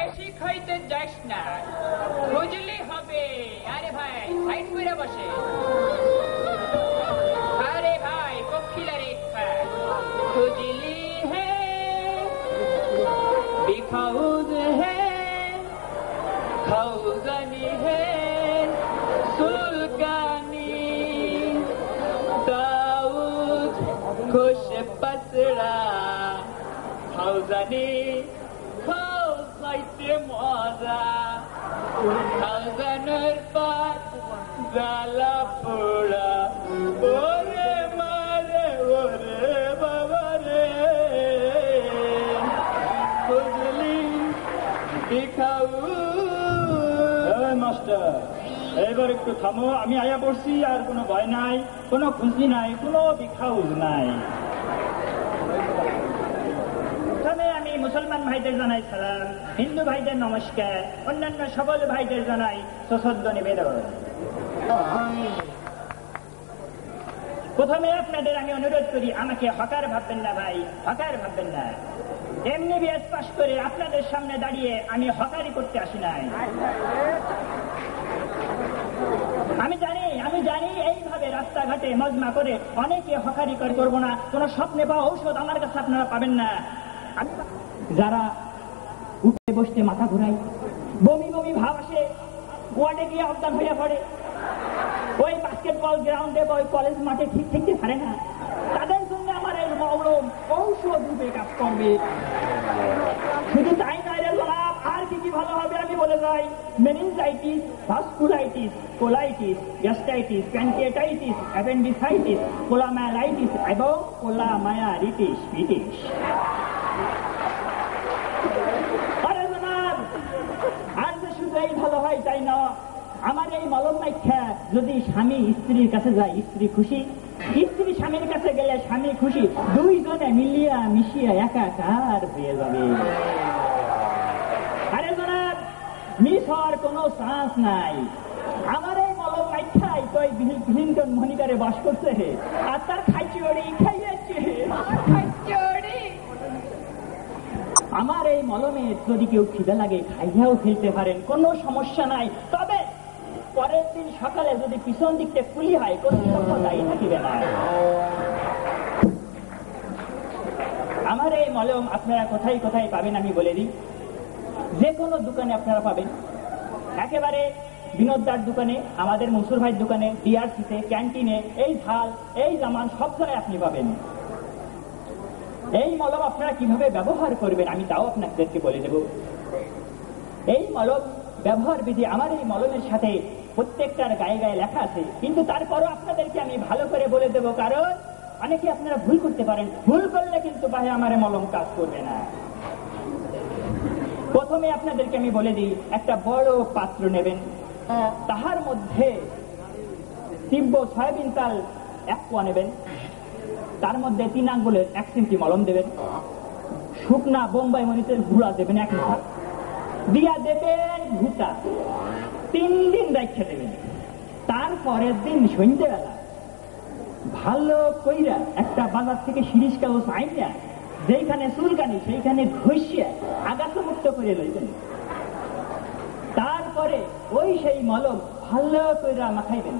বেশি খাইতে যাস না, বুঝলি হবে। আরে ভাই সাইড করে বসে। আরে ভাই কখিলা রেখা খুজলি হে বিখাউজ হে খাউজানি হে সুলকানি দাউদ খুশ পসরা খাউজানি খাও খাইতে মজা খাউজানের পর জ্বালা পোড়া ওরে মারে ওরে বাবা রে খুজলি দেখাও। মাস্টার এবার একটু থামো, আমি আয়া পড়ছি, আর কোনো ভয় নাই, কোনো খুশি নাই, কোনো বিখাউজ নাই। প্রথমে আমি মুসলমান ভাইদের জানাই সালাম, হিন্দু ভাইদের নমস্কার, অন্যান্য সকল ভাইদের জানাই সশ্রদ্ধ নিবেদন। প্রথমে আপনাদের আমি অনুরোধ করি, আমাকে হকার ভাববেন না ভাই, হকার ভাববেন না। এমনি বিএস পাস করে আপনাদের সামনে দাঁড়িয়ে আমি হকারি করতে আসি নাই। আমি জানি এইভাবে রাস্তাঘাটে মজমা করে অনেকে হকারি করবো না, কোন স্বপ্নে পাওয়া ঔষধ আমার কাছে আপনারা পাবেন না। যারা উঠে বসতে মাথা ঘুরাই, বমি বমি ভাব আসে, ওয়ার্ডে গিয়ে অজ্ঞান হয়ে পড়ে, ওই বাস্কেটবল গ্রাউন্ডে ওই কলেজ মাঠে ঠিক থাকতে পারে না, তাদের জন্য আমার এই মলম ঔষধ রূপে কাজ করবে। শুধু তাই নয় রে জনাব, আর কি কি ভালো হবে আমি বলে যাই। Meningitis, vasculitis, colitis, gastritis, pancreatitis, appendicitis, কোলামায়ালাইটিস এবং কোলামায়ারিটিস পিটিস। আরে জনাব, আর যে শুধু এই ভালো হয় তাই না, আমার এই মলম মাইখা যদি স্বামী স্ত্রীর কাছে যায় স্ত্রী খুশি, স্ত্রী স্বামীর কাছে গেলে স্বামী খুশি, দুইজনে মিলিয়া মিশিয়া একাকার হয়ে যাবে। আরে জনাব, মিস হওয়ার কোনো চান্স নাই। আমার এই মলম মাইখাই তো বিলিংটন মনিকারে বাস করছে, আর তার খাইচড়ি খাইয়াছে। আমার এই মলমে যদি কেউ খিদে লাগে খাইয়াও খেলতে পারেন, কোনো সমস্যা নাই। তবে পরের দিন সকালে যদি পিছন দিকতে কুলি হয়, কোনো দায়ী থাকিবে না। আমার এই মলম আপনারা কোথায় কোথায় পাবেন আমি বলে দিই। যে কোনো দোকানে আপনারা পাবেন, একেবারে বিনোদদার দোকানে, আমাদের মনসুর ভাইয়ের দোকানে, ডিআরসিতে, ক্যান্টিনে, এই ঝাল, এই জামান সব জায়গায় আপনি পাবেন। এই মলম আপনারা কিভাবে ব্যবহার করবেন আমি তাও আপনাদেরকে বলে দেব। এই মলম ব্যবহার বিধি আমার এই মলমের সাথে প্রত্যেকটার গায়ে গায়ে লেখা আছে, কিন্তু তারপরও আপনাদেরকে আমি ভালো করে বলে দেব, কারণ অনেকে আপনারা ভুল করতে পারেন। ভুল করলে কিন্তু ভাই আমার মলম কাজ করবে না। প্রথমে আপনাদেরকে আমি বলে দিই, একটা বড় পাত্র নেবেন, তাহার মধ্যে তীব্র সয়াবিন তাল 1 পোয়া নেবেন, তার মধ্যে 3 আঙ্গুলের 1 চিমটি মলম দেবেন, শুকনা বোম্বাই মরিচের গুঁড়া দেবেন 1 মুঠা, দিয়া দেবেন ঘুটা, 3 দিন রেখে দেবেন। তারপরের দিন সন্ধ্যেবেলা ভালো কইরা একটা বাজার থেকে শিরিষ কাগজ আইনা, যেখানে চুলকানি সেইখানে ঘষিয়া আগাছা মুক্ত করে লইবেন। তারপরে ওই সেই মলম ভালো কইরা মাখাইবেন,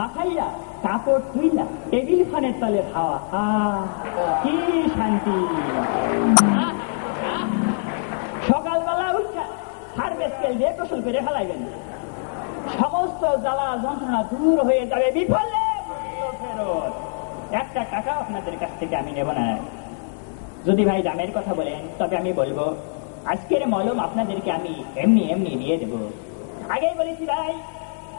মাখাইয়া কাপড় তুইলা টেবিল ফ্যানের তলে হাওয়া, কি শান্তি। সকালবেলা উঠা হারভেস্টেল দিয়ে গোসল করে ফেলাইবেন, সমস্ত জ্বালা যন্ত্রণা দূর হয়ে যাবে, বিফলে ফেরত। 1 টাকা আপনাদের কাছ থেকে আমি নেব না। যদি ভাই দামের কথা বলেন তবে আমি বলবো আজকের মলম আপনাদেরকে আমি এমনি এমনি দিয়ে দেব। আগেই বলেছি ভাই,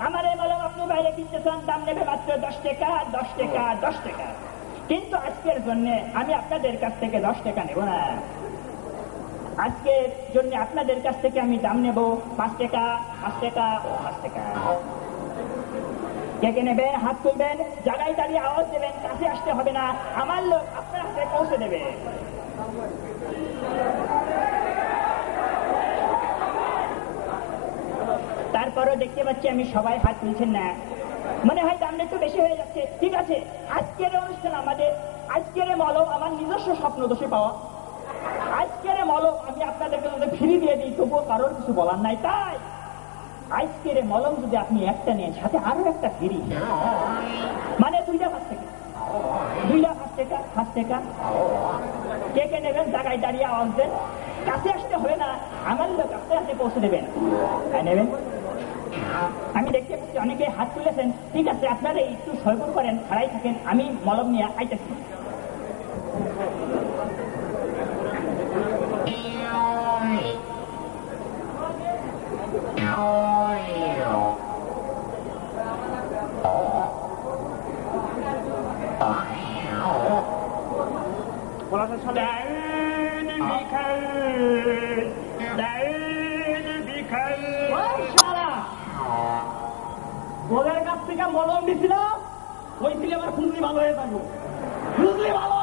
আমার এই মলম আপনি বাইরে কিনতে চান, দাম নেবে মাত্র 10 টাকা, 10 টাকা, 10 টাকা। কিন্তু আজকের জন্য আমি আপনাদের কাছ থেকে 10 টাকা নেব না। আজকের জন্য আপনাদের কাছ থেকে আমি দাম নেব 5 টাকা, 5 টাকা, 5 টাকা। কে কে নেবেন হাত তুলবেন, জায়গায় দাঁড়িয়ে আওয়াজ দেবেন, কাছে আসতে হবে না, আমার লোক আপনার হাতে পৌঁছে দেবে। তারপরও দেখতে পাচ্ছি আমি সবাই হাত তুলছেন না, মনে হয় দামটা একটু বেশি হয়ে যাচ্ছে। ঠিক আছে, আজকের অনুষ্ঠান আমাদের, আজকের মলম আমার নিজস্ব স্বপ্ন দোষে পাওয়া, আজকের মলম আমি আপনাদেরকে যদি ফ্রি দিয়ে দিই তবুও কারোর কিছু বলার নাই, তাই আজকের মলম যদি আপনি একটা নেন সাথে আরো একটা ফ্রি, মানে দুইটা 5 টাকা, দুইটা 5 টাকা, 5 টাকা। কে কে নেবেন জায়গায় দাঁড়িয়ে আওয়াজ দেন, কাছে আসতে হবে না, আমার লোক আস্তে আস্তে পৌঁছে দেবেন। নেবেন? আমি দেখতে পাচ্ছি অনেকে হাত তুলেছেন, ঠিক আছে আপনারা একটু সয়বর করেন, খাড়াই থাকেন, আমি মলম নিয়ে আইতেছি। বলের কাছ থেকে মলম দিছিলাম, ওই ছিল আমার খুঁজলি ভালো হয়ে থাকবো, খুঁজলি ভালো